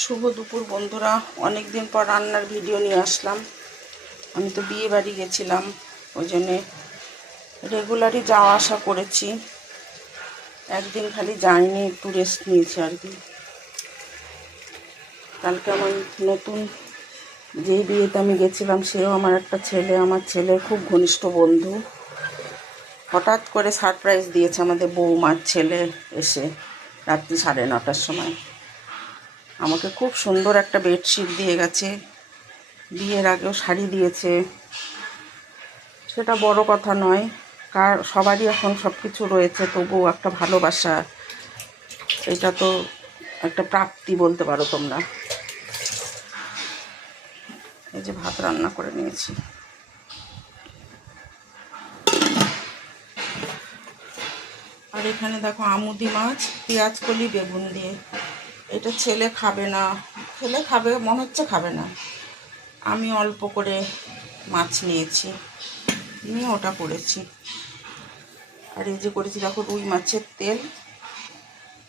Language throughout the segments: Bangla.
শুভ দুপুর বন্ধুরা, অনেক দিন পর রান্নার ভিডিও নিয়ে আসলাম। আমি তো বিয়ে বাড়ি গেছিলাম, ওই জন্যে রেগুলারই যাওয়া আসা করেছি। একদিন খালি যাইনি, একটু রেস্ট নিয়েছি আর কি। কালকে আমার নতুন যে বিয়েতে আমি গেছিলাম সেও আমার একটা ছেলে, আমার ছেলের খুব ঘনিষ্ঠ বন্ধু। হঠাৎ করে সারপ্রাইজ দিয়েছে আমাদের বৌমার ছেলে এসে রাত্রি 9:30টার সময়। আমাকে খুব সুন্দর একটা বেডশিট দিয়ে গেছে, বিয়ের আগেও শাড়ি দিয়েছে। সেটা বড় কথা নয়, সবারই এখন সব কিছু রয়েছে, তবুও একটা ভালোবাসা, এটা তো একটা প্রাপ্তি বলতে পারো তোমরা। এই যে ভাত রান্না করে নিয়েছি, আর এখানে দেখো আমুদি মাছ, পেঁয়াজ কলি, বেগুন দিয়ে। এটা ছেলে খাবে না, ছেলে খাবে মনে হচ্ছে, খাবে না। আমি অল্প করে মাছ নিয়েছি, নিয়ে ওটা করেছি। আর এই যে করেছি দেখো রুই মাছের তেল,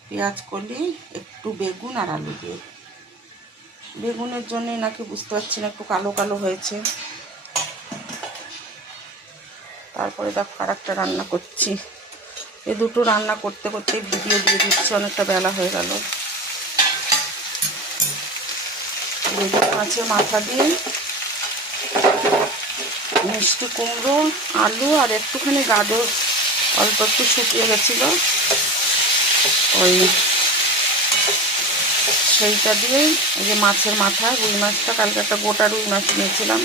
পেঁয়াজ কলি, একটু বেগুন আর আলু দিয়ে। বেগুনের জন্যই নাকি বুঝতে পারছি না, একটু কালো কালো হয়েছে। তারপরে দেখো আর একটা রান্না করছি। এই দুটো রান্না করতে করতে ভিডিও দিয়ে দিচ্ছি, অনেকটা বেলা হয়ে গেল। বেগুন মাছের মাথা দিয়ে মিষ্টি কুমড়ো, আলু আর একটুখানি গাজর অল্প একটু শুকিয়ে গেছিলো, সেইটা দিয়েই এই যে মাছের মাথা, রুই মাছটা কালকে একটা গোটা রুই মাছ নিয়েছিলাম,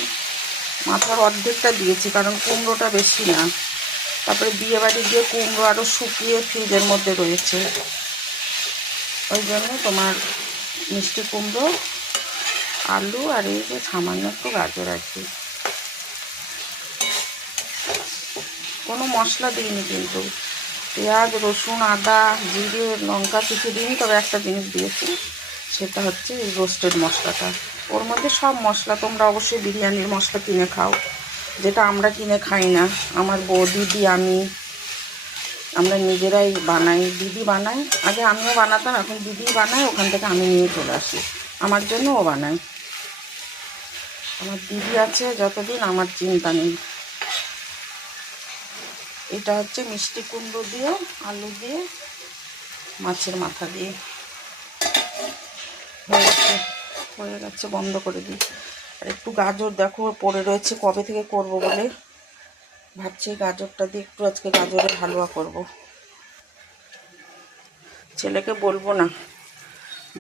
মাথার অর্ধেকটা দিয়েছি কারণ কুমড়োটা বেশি না। তারপরে বিয়েবাড়ি দিয়ে কুমড়ো আরও শুকিয়ে ফ্রিজের মধ্যে রয়েছে, ওই জন্য তোমার মিষ্টি কুমড়ো, আলু আর এই যে সামান্য একটু গাজর আর কি। কোনো মশলা দিইনি কিন্তু, পেঁয়াজ, রসুন, আদা, জিরে, লঙ্কা কিছু দিইনি। তবে একটা জিনিস দিয়েছি, সেটা হচ্ছে এই রোস্টেড মশলাটা। ওর মধ্যে সব মশলা, তোমরা অবশ্যই বিরিয়ানির মশলা কিনে খাও, যেটা আমরা কিনে খাই না। আমার বউ, দিদি, আমরা নিজেরাই বানাই। দিদি বানাই, আগে আমিও বানাতাম, এখন দিদি বানায়, ওখান থেকে আমি নিয়ে চলে আসি। আমার জন্য ও বানায়। আমার দিদি আছে যতদিন, আমার চিন্তা নেই। এটা হচ্ছে মিষ্টি কুমড়ো দিয়ে, আলু দিয়ে, মাছের মাথা দিয়ে হয়ে গেছে। বন্ধ করে দিই। আর একটু গাজর দেখো পড়ে রয়েছে, কবে থেকে করব বলে ভাবছি। গাজরটা দিয়ে একটু আজকে গাজরের হালুয়া করব। ছেলেকে বলবো না,